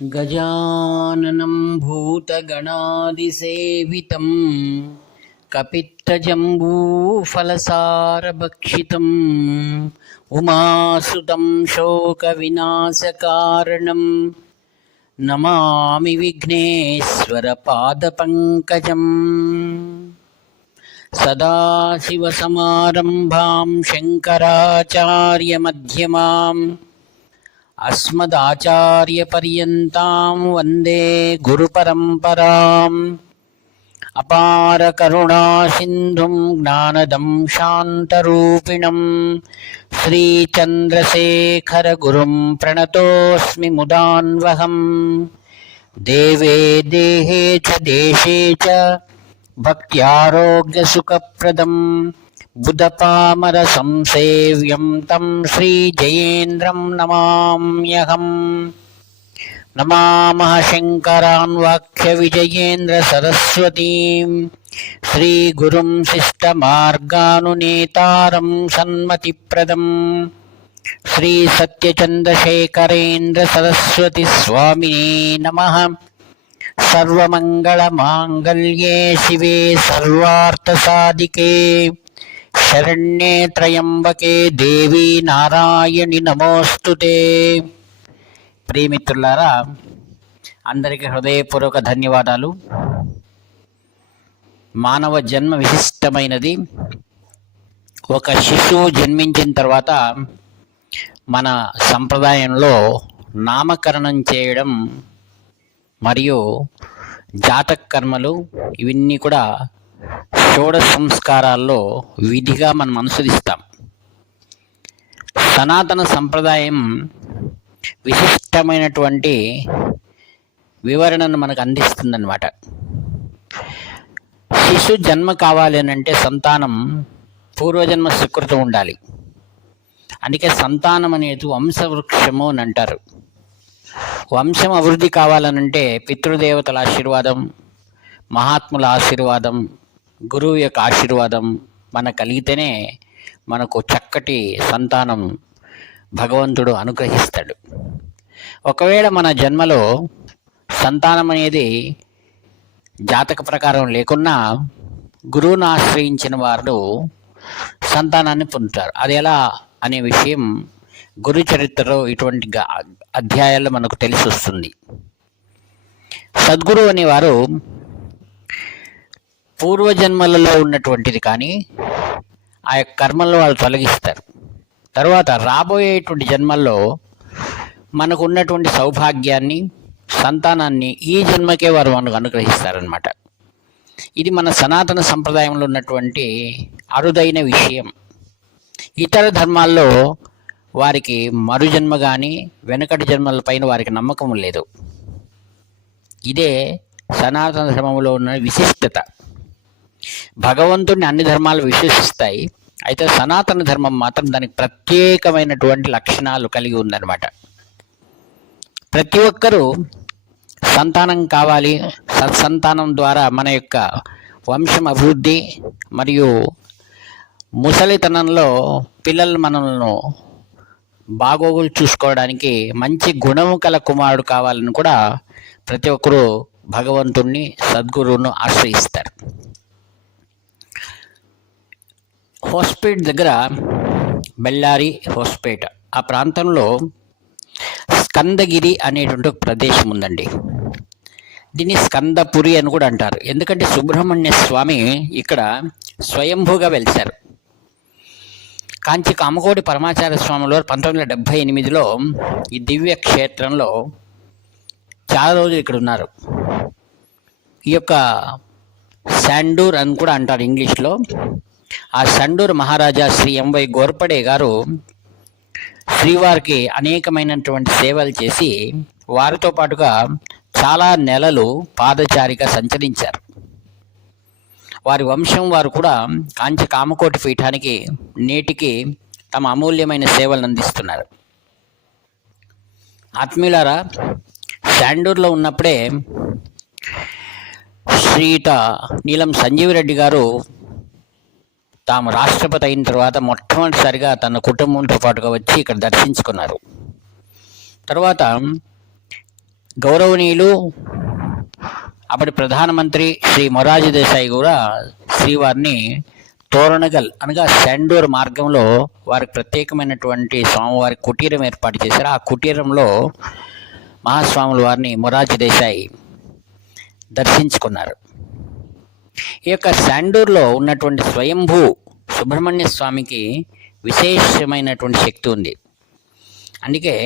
गजाननं भूतगणादिसेवितं कपित्थजम्बूफलसारभक्षितम् उमासुतं शोकविनाशकारणं नमामि विघ्नेश्वरपादपङ्कजम्। सदाशिवसमारम्भां शङ्कराचार्यमध्यमाम् अस्मदाचार्यपर्यन्तां वन्दे गुरुपरम्पराम्। अपारकरुणासिन्धुं ज्ञानदं शान्तरूपिणं श्रीचन्द्रशेखरगुरुं प्रणतोऽस्मि मुदान्वहम्। देवे देहे च देशे च भक्त्यारोग्यसुखप्रदम् बुधपामरसंसेव्यं तं श्रीजयेन्द्रं नमाम्यहम्। नमामः शङ्करान् वाक्यविजयेन्द्रसरस्वतीं श्रीगुरुं शिष्टमार्गानुनेतारं सन्मतिप्रदं श्रीसत्यचन्द्रशेखरेन्द्रसरस्वतीस्वामिने नमः। सर्वमङ्गलमाङ्गल्ये शिवे सर्वार्थसाधिके शरण्ये त्र्यंबके देवी నారాయణి నమోస్తుతే। ప్రియమిత్రులారా, అందరికీ హృదయపూర్వక ధన్యవాదాలు. మానవ జన్మ విశిష్టమైనది. ఒక శిశువు జన్మించిన తర్వాత మన సంప్రదాయంలో నామకరణం చేయడం మరియు జాతక కర్మలు ఇవన్నీ కూడా షోడశ సంస్కారాల్లో విధిగా మనం అనుసరిస్తాం. సనాతన సంప్రదాయం విశిష్టమైనటువంటి వివరణను మనకు అందిస్తుందన్నమాట. శిశు జన్మ కావాలి అని అంటే సంతానం పూర్వజన్మ సుకృతం ఉండాలి. అందుకే సంతానం అనేది వంశవృక్షము అని అంటారు. వంశం అభివృద్ధి కావాలనంటే పితృదేవతల ఆశీర్వాదం, మహాత్ముల ఆశీర్వాదం, గురువు యొక్క ఆశీర్వాదం మనకు కలిగితేనే మనకు చక్కటి సంతానం భగవంతుడు అనుగ్రహిస్తాడు. ఒకవేళ మన జన్మలో సంతానం అనేది జాతక ప్రకారం లేకున్నా గురువును ఆశ్రయించిన వారు సంతానాన్ని పొందుతారు. అది ఎలా అనే విషయం గురు చరిత్రలో ఇటువంటి అధ్యాయాల్లో మనకు తెలిసి వస్తుంది. సద్గురు అనేవారు పూర్వజన్మలలో ఉన్నటువంటిది కానీ ఆ యొక్క కర్మల్లో వాళ్ళు తొలగిస్తారు. తర్వాత రాబోయేటువంటి జన్మల్లో మనకు ఉన్నటువంటి సౌభాగ్యాన్ని, సంతానాన్ని ఈ జన్మకే వారు మనకు అనుగ్రహిస్తారనమాట. ఇది మన సనాతన సంప్రదాయంలో ఉన్నటువంటి అరుదైన విషయం. ఇతర ధర్మాల్లో వారికి మరుజన్మ కానీ వెనకటి జన్మల పైన వారికి నమ్మకం లేదు. ఇదే సనాతన ధర్మంలో ఉన్న విశిష్టత. భగవంతుడిని అన్ని ధర్మాలు విశ్వసిస్తాయి, అయితే సనాతన ధర్మం మాత్రం దానికి ప్రత్యేకమైనటువంటి లక్షణాలు కలిగి ఉందన్నమాట. ప్రతి ఒక్కరూ సంతానం కావాలి, సత్సంతానం ద్వారా మన యొక్క వంశం అభివృద్ధి మరియు ముసలితనంలో పిల్లలు మనల్ని బాగోగులు చూసుకోవడానికి మంచి గుణము కల కుమారుడు కావాలని కూడా ప్రతి ఒక్కరూ భగవంతుణ్ణి, సద్గురువును ఆశ్రయిస్తారు. హోస్పేట్ దగ్గర, బెల్లారి హోస్పేట ఆ ప్రాంతంలో స్కందగిరి అనేటువంటి ఒక ప్రదేశం ఉందండి. దీన్ని స్కందపురి అని కూడా అంటారు. ఎందుకంటే సుబ్రహ్మణ్య స్వామి ఇక్కడ స్వయంభూగా వెలిశారు. కాంచి కామకోటి పరమాచార్య స్వాములు 1978లో ఈ దివ్య క్షేత్రంలో చాలా రోజులు ఇక్కడ ఉన్నారు. ఈ యొక్క శాండూర్ అని కూడా అంటారు ఇంగ్లీష్లో. ఆ సండూర్ మహారాజా శ్రీ ఎంవై గోర్పడే గారు శ్రీవారికి అనేకమైనటువంటి సేవలు చేసి వారితో పాటుగా చాలా నెలలు పాదచారిగా సంచరించారు. వారి వంశం వారు కూడా కాంచి కామకోటి పీఠానికి నేటికి తమ అమూల్యమైన సేవలను అందిస్తున్నారు. ఆత్మీయులారా, శాండూర్లో ఉన్నప్పుడే శ్రీయుత నీలం సంజీవరెడ్డి గారు తాము రాష్ట్రపతి అయిన తర్వాత మొట్టమొదటిసారిగా తన కుటుంబంతో పాటుగా వచ్చి ఇక్కడ దర్శించుకున్నారు. తర్వాత గౌరవనీయులు అప్పటి ప్రధానమంత్రి శ్రీ మొరార్జీ దేశాయి కూడా శ్రీవారిని తోరణగల్ అనగా శాండూర్ మార్గంలో వారికి ప్రత్యేకమైనటువంటి స్వామివారి కుటీరం ఏర్పాటు చేశారు. ఆ కుటీరంలో మహాస్వాముల వారిని మొరార్జీ దేశాయి దర్శించుకున్నారు. ఈ యొక్క శాండూర్లో ఉన్నటువంటి స్వయంభూ సుబ్రహ్మణ్య స్వామికి విశేషమైనటువంటి శక్తి ఉంది. అందుకే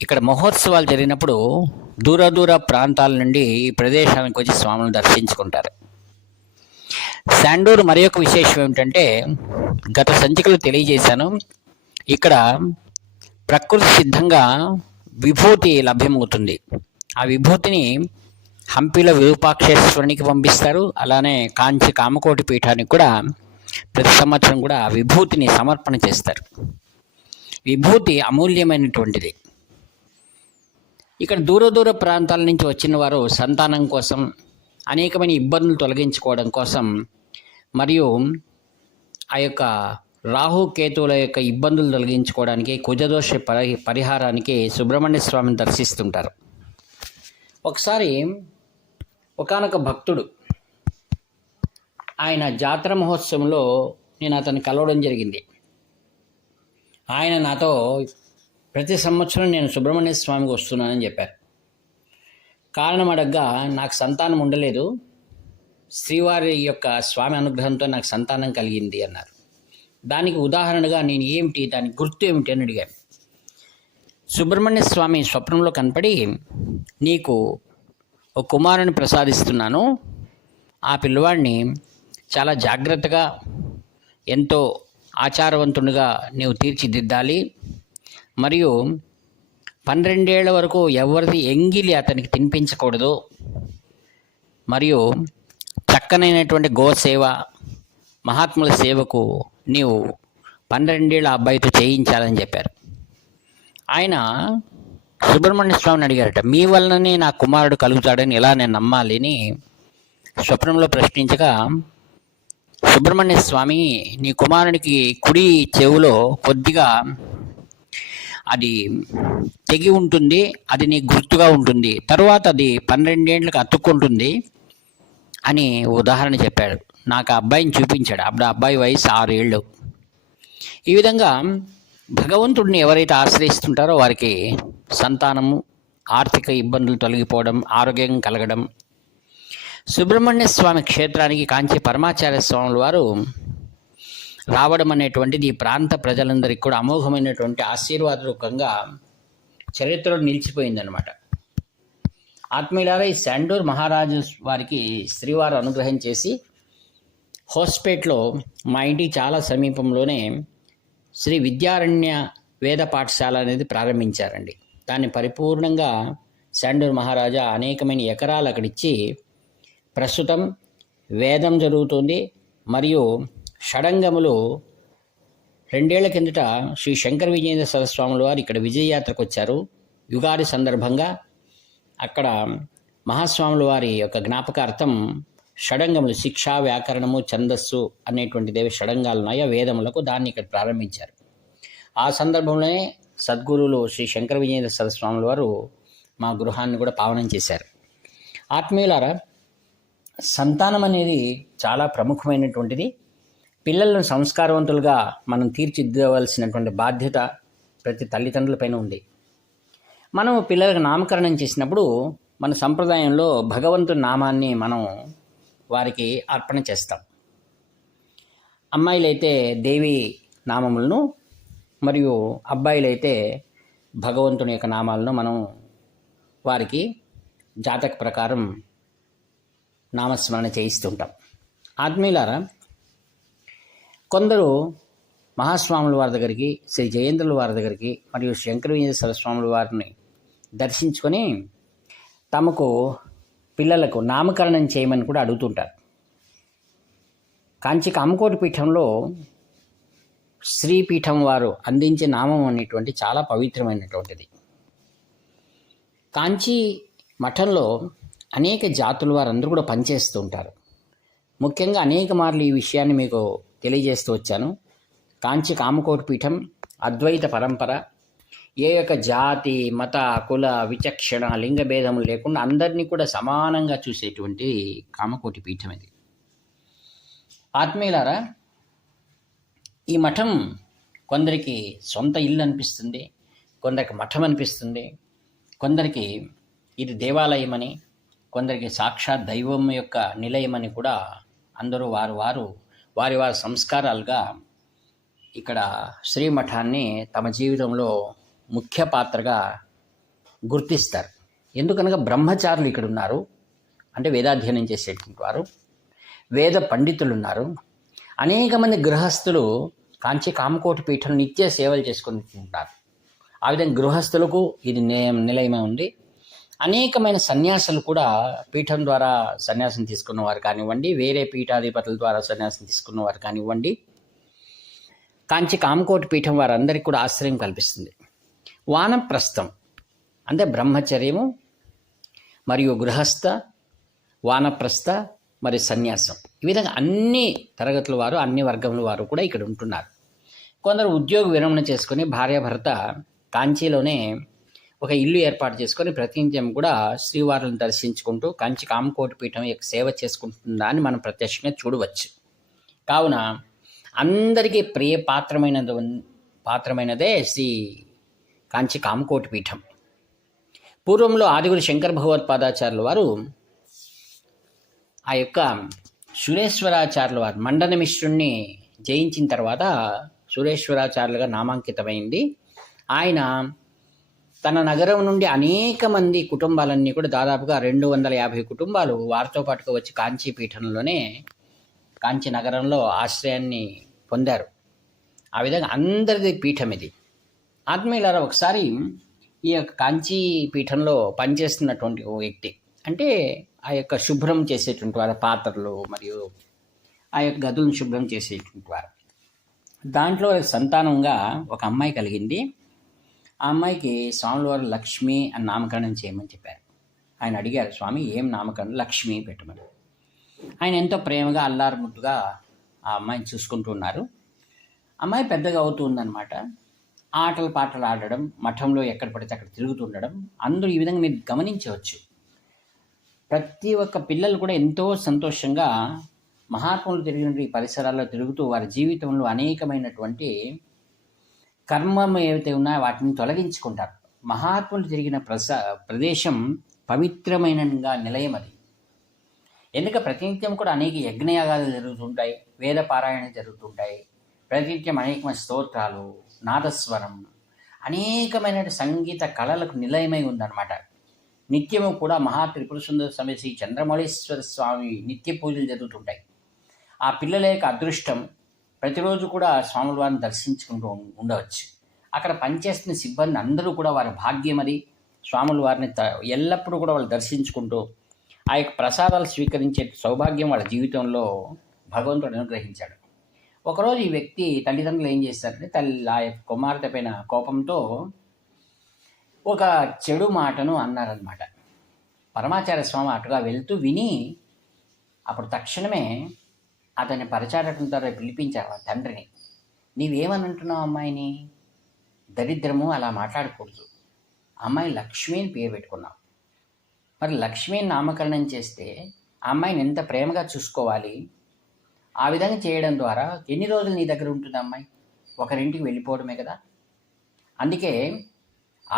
ఇక్కడ మహోత్సవాలు జరిగినప్పుడు దూర ప్రాంతాల నుండి ఈ ప్రదేశానికి వచ్చి స్వాములను దర్శించుకుంటారు. శాండూర్ మరి ఒక విశేషం ఏమిటంటే, గత సంచికలు తెలియజేశాను, ఇక్కడ ప్రకృతి సిద్ధంగా విభూతి లభ్యమవుతుంది. ఆ విభూతిని హంపిలో విరూపాక్షేశ్వరునికి పంపిస్తారు. అలానే కాంచి కామకోటి పీఠానికి కూడా ప్రతి సంవత్సరం కూడా విభూతిని సమర్పణ చేస్తారు. విభూతి అమూల్యమైనటువంటిది. ఇక్కడ దూర ప్రాంతాల నుంచి వచ్చిన వారు సంతానం కోసం, అనేకమైన ఇబ్బందులు తొలగించుకోవడం కోసం, మరియు ఆ యొక్క రాహుకేతువుల యొక్క ఇబ్బందులు తొలగించుకోవడానికి, కుజదోష పరిహారానికి సుబ్రహ్మణ్య స్వామిని దర్శిస్తుంటారు. ఒకసారి ఒకానొక భక్తుడు, ఆయన జాతర మహోత్సవంలో నేను అతన్ని కలవడం జరిగింది. ఆయన నాతో ప్రతి సంవత్సరం నేను సుబ్రహ్మణ్య స్వామికి వస్తున్నానని చెప్పారు. కారణం అడగ్గా, నాకు సంతానం ఉండలేదు, శ్రీవారి యొక్క స్వామి అనుగ్రహంతో నాకు సంతానం కలిగింది అన్నారు. దానికి ఉదాహరణగా నేను ఏమిటి, దానికి గుర్తు ఏమిటి అని అడిగాను. సుబ్రహ్మణ్య స్వామి స్వప్నంలో కనపడి, నీకు ఒక కుమారుని ప్రసాదిస్తున్నాను, ఆ పిల్లవాడిని చాలా జాగ్రత్తగా, ఎంతో ఆచారవంతునిగా నీవు తీర్చిదిద్దాలి, మరియు 12 ఏళ్ల వరకు ఎవరిది ఎంగిలి అతనికి తినిపించకూడదు, మరియు చక్కనైనటువంటి గోసేవ, మహాత్ముల సేవకు నీవు 12 ఏళ్ళ అబ్బాయితో చేయించాలని చెప్పారు. ఆయన సుబ్రహ్మణ్య స్వామిని అడిగారట, మీ వలననే నా కుమారుడు కలుగుతాడని ఎలా నేను నమ్మాలి అని స్వప్నంలో ప్రశ్నించగా, సుబ్రహ్మణ్య స్వామి, నీ కుమారునికి కుడి చెవులో కొద్దిగా అది తెగి ఉంటుంది, అది నీకు గుర్తుగా ఉంటుంది, తరువాత అది 12 ఏళ్ళకి అతుక్కుంటుంది అని ఉదాహరణ చెప్పాడు. నాకు ఆ అబ్బాయిని చూపించాడు. అప్పుడు ఆ అబ్బాయి వయసు 6 ఏళ్ళు. ఈ విధంగా భగవంతుడిని ఎవరైతే ఆశ్రయిస్తుంటారో వారికి సంతానము, ఆర్థిక ఇబ్బందులు తొలగిపోవడం, ఆరోగ్యం కలగడం. సుబ్రహ్మణ్య స్వామి క్షేత్రానికి కాంచి పరమాచార్య స్వాముల వారు రావడం అనేటువంటిది ఈ ప్రాంత ప్రజలందరికీ కూడా అమోఘమైనటువంటి ఆశీర్వాదరూపంగా చరిత్రలో నిలిచిపోయిందనమాట. ఆత్మీయులారా, ఈ శాండూర్ మహారాజు వారికి శ్రీవారు అనుగ్రహం చేసి హోస్పేట్లో మా ఇంటికి చాలా సమీపంలోనే శ్రీ విద్యారణ్య వేద పాఠశాల అనేది ప్రారంభించారండి. దాన్ని పరిపూర్ణంగా శాండూర్ మహారాజా అనేకమైన ఎకరాలు అక్కడిచ్చి ప్రస్తుతం వేదం జరుగుతుంది. మరియు షడంగములు 2 ఏళ్ల కిందట శ్రీ శంకర విజయేంద్ర సరస్వాముల వారు ఇక్కడ విజయయాత్రకు వచ్చారు. యుగాది సందర్భంగా అక్కడ మహాస్వాముల వారి యొక్క జ్ఞాపకార్థం షడంగములు, శిక్ష, వ్యాకరణము, ఛందస్సు అనేటువంటిదేవి షడంగాలు ఉన్నాయో వేదములకు, దాన్ని ఇక్కడ ప్రారంభించారు. ఆ సందర్భంలోనే సద్గురువులు శ్రీ శంకర విజయేంద్ర సరస్వాముల వారు మా గృహాన్ని కూడా పావనం చేశారు. ఆత్మీయులారా, సంతానం అనేది చాలా ప్రముఖమైనటువంటిది. పిల్లలను సంస్కారవంతులుగా మనం తీర్చిదిద్దవలసినటువంటి బాధ్యత ప్రతి తల్లిదండ్రులపైన ఉంది. మనం పిల్లలకు నామకరణం చేసినప్పుడు మన సంప్రదాయంలో భగవంతుని నామాన్ని మనం వారికి అర్పణ చేస్తాం. అమ్మాయిలైతే దేవి నామములను, మరియు అబ్బాయిలైతే భగవంతుని యొక్క నామాలను మనం వారికి జాతక ప్రకారం నామస్మరణ చేయిస్తుంటాం. ఆత్మీయులారా, కొందరు మహాస్వాముల వారి దగ్గరికి, శ్రీ జయేంద్రుల వారి దగ్గరికి మరియు శంకర విజయేంద్ర సరస్వాముల వారిని దర్శించుకొని తమకు పిల్లలకు నామకరణం చేయమని కూడా అడుగుతుంటారు. కాంచి కామకోటి పీఠంలో శ్రీపీఠం వారు అందించే నామం అనేటువంటి చాలా పవిత్రమైనటువంటిది. కాంచి మఠంలో అనేక జాతుల వారందరూ కూడా పనిచేస్తూ ఉంటారు. ముఖ్యంగా అనేక మార్లు ఈ విషయాన్ని మీకు తెలియజేస్తూ వచ్చాను. కాంచి కామకోటి పీఠం అద్వైత పరంపర ఏ యొక్క జాతి మత కుల విచక్షణ లింగ భేదములు లేకుండా అందరినీ కూడా సమానంగా చూసేటువంటి కామకోటి పీఠం ఇది. ఆత్మీయులారా, ఈ మఠం కొందరికి సొంత ఇల్లు అనిపిస్తుంది, కొందరికి మఠం అనిపిస్తుంది, కొందరికి ఇది దేవాలయమని, కొందరికి సాక్షాత్ దైవం యొక్క నిలయమని కూడా అందరూ వారి సంస్కారాలుగా ఇక్కడ శ్రీమఠాన్ని తమ జీవితంలో ముఖ్య పాత్రగా గుర్తిస్తారు. ఎందుకనగా బ్రహ్మచారులు ఇక్కడ ఉన్నారు, అంటే వేదాధ్యయనం చేసేటువంటి వారు, వేద పండితులు ఉన్నారు, అనేక మంది గృహస్థులు కాంచి కామకోటి పీఠం నిత్య సేవలు చేసుకుంటుంటారు. ఆ విధంగా గృహస్థులకు ఇది నిలయమై ఉంది. అనేకమైన సన్యాసులు కూడా పీఠం ద్వారా సన్యాసం తీసుకున్నవారు కానివ్వండి, వేరే పీఠాధిపతుల ద్వారా సన్యాసం తీసుకున్నవారు కానివ్వండి, కాంచి కామకోటి పీఠం వారందరికీ కూడా ఆశ్రయం కల్పిస్తుంది. వానప్రస్థం అంటే బ్రహ్మచర్యము మరియు గృహస్థ, వానప్రస్థ మరియు సన్యాసం, ఈ విధంగా అన్ని తరగతుల వారు, అన్ని వర్గముల వారు కూడా ఇక్కడ ఉంటున్నారు. కొందరు ఉద్యోగ విరమణ చేసుకొని భార్యాభర్త కాంచీలోనే ఒక ఇల్లు ఏర్పాటు చేసుకొని ప్రతినిత్యం కూడా శ్రీవారులను దర్శించుకుంటూ కాంచి కామకోటి పీఠం యొక్క సేవ చేసుకుంటుందా అని మనం ప్రత్యక్షంగా చూడవచ్చు. కావున అందరికీ ప్రియ పాత్రమైనదే శ్రీ కాంచి కామకోటి పీఠం. పూర్వంలో ఆదిగురు శంకర భగవత్పాదాచార్యుల వారు ఆ యొక్క సురేశ్వరాచార్యుల వారు మండన మిశ్రుణ్ణి జయించిన తర్వాత సురేశ్వరాచార్యులుగా నామాంకితమైంది. ఆయన తన నగరం నుండి అనేక మంది కుటుంబాలన్నీ కూడా దాదాపుగా 250 కుటుంబాలు వారితో పాటుగా వచ్చి కాంచీ పీఠంలోనే కాంచీ నగరంలో ఆశ్రయాన్ని పొందారు. ఆ విధంగా అందరిది పీఠం ఇది. ఆత్మీయులారా, ఒకసారి ఈ యొక్క కాంచీ పీఠంలో పనిచేస్తున్నటువంటి ఓ వ్యక్తి, అంటే ఆ యొక్క శుభ్రం చేసేటువంటి వారు, పాత్రలు మరియు ఆ యొక్క గదులను శుభ్రం చేసేటువంటి వారు, దాంట్లో సంతానంగా ఒక అమ్మాయి కలిగింది. ఆ అమ్మాయికి స్వాముల వారు లక్ష్మి అని నామకరణం చేయమని చెప్పారు. ఆయన అడిగారు, స్వామి ఏం నామకరణం? లక్ష్మి పెట్టమని. ఆయన ఎంతో ప్రేమగా అల్లారుముద్దుగా ఆ అమ్మాయిని చూసుకుంటూ ఉన్నారు. అమ్మాయి పెద్దగా అవుతూ ఉందన్నమాట. ఆటలు పాటలు ఆడడం, మఠంలో ఎక్కడ పడితే అక్కడ తిరుగుతుండడం, అందరూ ఈ విధంగా మీరు గమనించవచ్చు. ప్రతి ఒక్క పిల్లలు కూడా ఎంతో సంతోషంగా మహాత్ములు తిరిగిన ఈ పరిసరాల్లో తిరుగుతూ వారి జీవితంలో అనేకమైనటువంటి కర్మం ఏవైతే ఉన్నాయో వాటిని తొలగించుకుంటారు. మహాత్ములు తిరిగిన ప్రదేశం పవిత్రమైనగా నిలయం అది. ఎందుకంటే ప్రతినిత్యం కూడా అనేక యజ్ఞయాగాలు జరుగుతుంటాయి, వేద పారాయణ జరుగుతుంటాయి, ప్రతినిత్యం అనేకమైన స్తోత్రాలు, నాదస్వరం, అనేకమైన సంగీత కళలకు నిలయమై ఉందన్నమాట. నిత్యము కూడా మహాత్రిపుర సుందర సమేత శ్రీ చంద్రమౌళీశ్వర స్వామి నిత్య పూజలు జరుగుతుంటాయి. ఆ పిల్లల యొక్క అదృష్టం ప్రతిరోజు కూడా స్వాముల వారిని దర్శించుకుంటూ ఉండవచ్చు. అక్కడ పనిచేస్తున్న సిబ్బంది అందరూ కూడా వారి భాగ్యం అది. స్వాముల వారిని ఎల్లప్పుడూ కూడా వాళ్ళు దర్శించుకుంటూ ఆ యొక్క ప్రసాదాలు స్వీకరించే సౌభాగ్యం వాళ్ళ జీవితంలో భగవంతుడు అనుగ్రహించాడు. ఒకరోజు ఈ వ్యక్తి తల్లిదండ్రులు ఏం చేస్తారంటే, ఆ యొక్క కుమార్తె పైన కోపంతో ఒక చెడు మాటను అన్నారనమాట. పరమాచార్య స్వామి అటుగా వెళ్తూ విని అప్పుడు తక్షణమే అతన్ని పరిచారకం ద్వారా పిలిపించారు ఆ తండ్రిని. నీవేమని అంటున్నావు అమ్మాయిని? దరిద్రము, అలా మాట్లాడకూడదు. అమ్మాయి లక్ష్మిని పేరు పెట్టుకున్నావు. మరి లక్ష్మిని నామకరణం చేస్తే ఆ అమ్మాయిని ఎంత ప్రేమగా చూసుకోవాలి. ఆ విధంగా చేయడం ద్వారా ఎన్ని రోజులు నీ దగ్గర ఉంటుంది అమ్మాయి? ఒకరింటికి వెళ్ళిపోవడమే కదా. అందుకే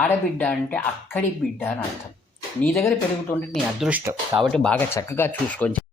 ఆడబిడ్డ అంటే అక్కడి బిడ్డ అని అర్థం. నీ దగ్గర పెరుగుతుంటే నీ అదృష్టం. కాబట్టి బాగా చక్కగా చూసుకొని